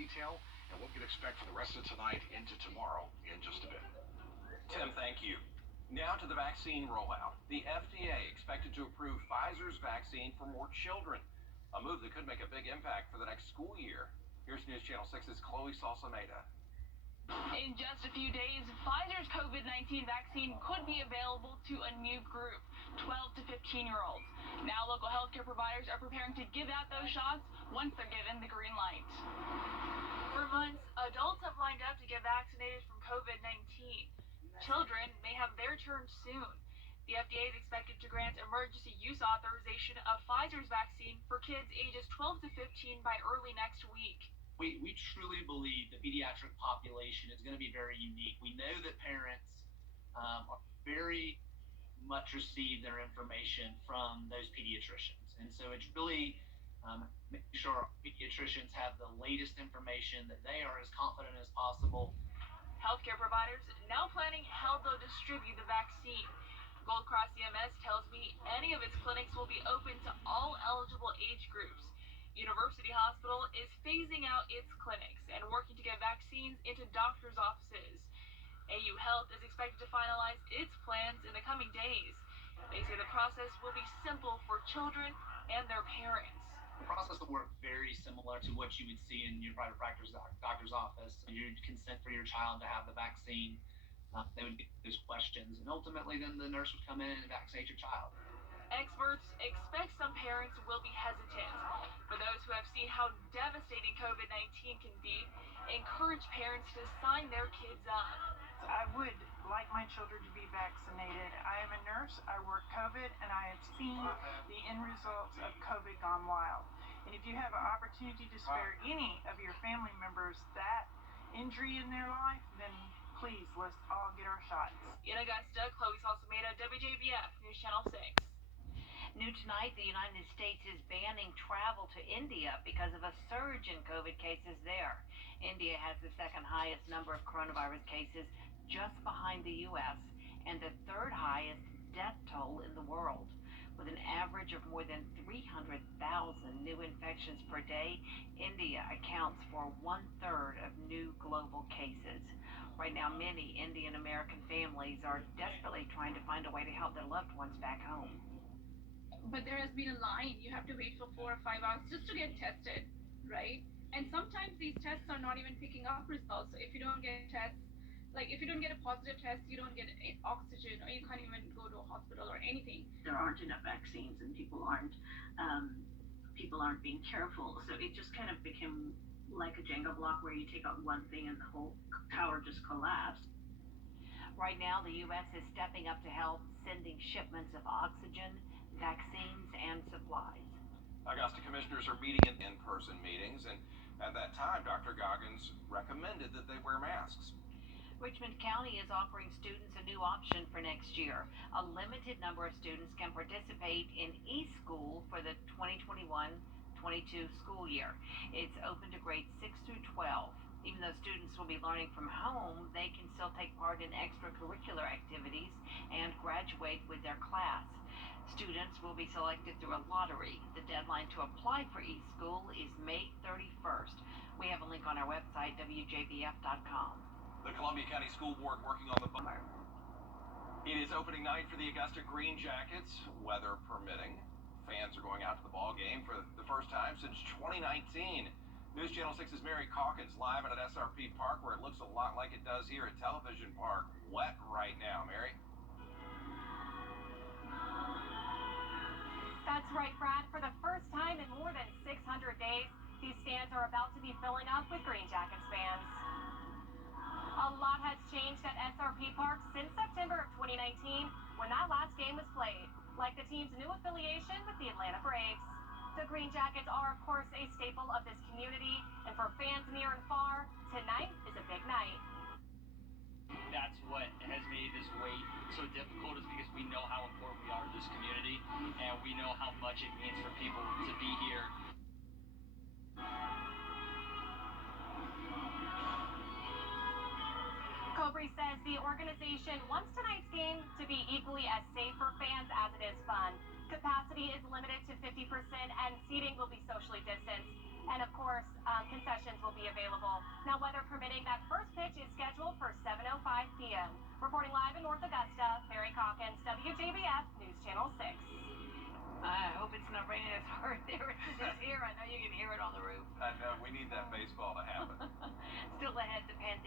detail and what we can expect for the rest of tonight into tomorrow in just a bit. Tim, thank you. Now to the vaccine rollout. The FDA expected to approve Pfizer's vaccine for more children, a move that could make a big impact for the next school year. Here's News Channel 6's Chloe Salsameda. In just a few days, Pfizer's COVID-19 vaccine could be available to a new group, 12 to 15-year-olds. Now local healthcare providers are preparing to give out those shots once they're given the green light. For months, adults have lined up to get vaccinated from COVID-19. Children may have their turn soon. The FDA is expected to grant emergency use authorization of Pfizer's vaccine for kids ages 12 to 15 by early next week. We truly believe the pediatric population is going to be very unique. We know that parents are very much receive their information from those pediatricians. And so it's really making sure our pediatricians have the latest information, that they are as confident as possible. Healthcare providers now planning how they'll distribute the vaccine. Gold Cross CMS tells me any of its clinics will be open to all eligible age groups. University Hospital is phasing out its clinics and working to get vaccines into doctors' offices. AU Health is expected to finalize its plans in the coming days. They say the process will be simple for children and their parents. The process will work very similar to what you would see in your private practice doctor's office. You would consent for your child to have the vaccine. They would get those questions, and ultimately then the nurse would come in and vaccinate your child. Experts expect some parents will be hesitant. For those who have seen how devastating COVID-19 can be, encourage parents to sign their kids up. I would like my children to be vaccinated. I am a nurse, I work COVID, and I have seen the end results of COVID gone wild. And if you have an opportunity to spare any of your family members that injury in their life, then please, let's all get our shots. In Augusta, Chloe Salsameda, WJBF, News Channel 6. New tonight, the United States is banning travel to India because of a surge in COVID cases there. India has the second highest number of coronavirus cases, just behind the U.S., and the third highest death toll in the world. With an average of more than 300,000 new infections per day, India accounts for 1/3 of new global cases. Right now, many Indian American families are desperately trying to find a way to help their loved ones back home. But there has been a line. You have to wait for 4 or 5 hours just to get tested, right? And sometimes these tests are not even picking up results. So if you don't get tests, like if you don't get a positive test, you don't get oxygen, or you can't even go to a hospital or anything. There aren't enough vaccines, and people aren't being careful. So it just kind of became like a Jenga block where you take out one thing and the whole tower just collapsed. Right now, the U.S. is stepping up to help, sending shipments of oxygen, vaccines, and supplies. Augusta commissioners are meeting in in-person meetings, and at that time, Dr. Goggins recommended that they wear masks. Richmond County is offering students a new option for next year. A limited number of students can participate in eSchool for the 2021-22 school year. It's open to grades 6 through 12. Even though students will be learning from home, they can still take part in extracurricular activities and graduate with their class. Students will be selected through a lottery. The deadline to apply for eSchool is May 31st. We have a link on our website, WJBF.com. The Columbia County School Board working on the bummer. It is opening night for the Augusta Green Jackets, weather permitting. Fans are going out to the ball game for the first time since 2019. News Channel 6's Mary Calkins live at SRP Park, where it looks a lot like it does here at Television Park. Wet right now, Mary. That's right, Brad. For the first time in more than 600 days, these stands are about to be filling up with Green Jackets fans. A lot has changed at SRP Park since September of 2019, when that last game was played, like the team's new affiliation with the Atlanta Braves. The Green Jackets are, of course, a staple of this community, and for fans near and far, tonight is a big night. That's what has made this wait so difficult, is because we know how important we are to this community, and we know how much it means for people to be here. Cobry says the organization wants tonight's game to be equally as safe for fans as it is fun. Capacity is limited to 50%, and seating will be socially distanced. And of course, concessions will be available. Now, weather permitting, that first pitch is scheduled for 7:05 p.m. Reporting live in North Augusta, Mary Calkins, WJBF News Channel 6. I hope it's not raining as hard there as it is here. I know you can hear it on the roof. I know, we need that baseball to happen. Still ahead, the pandemic.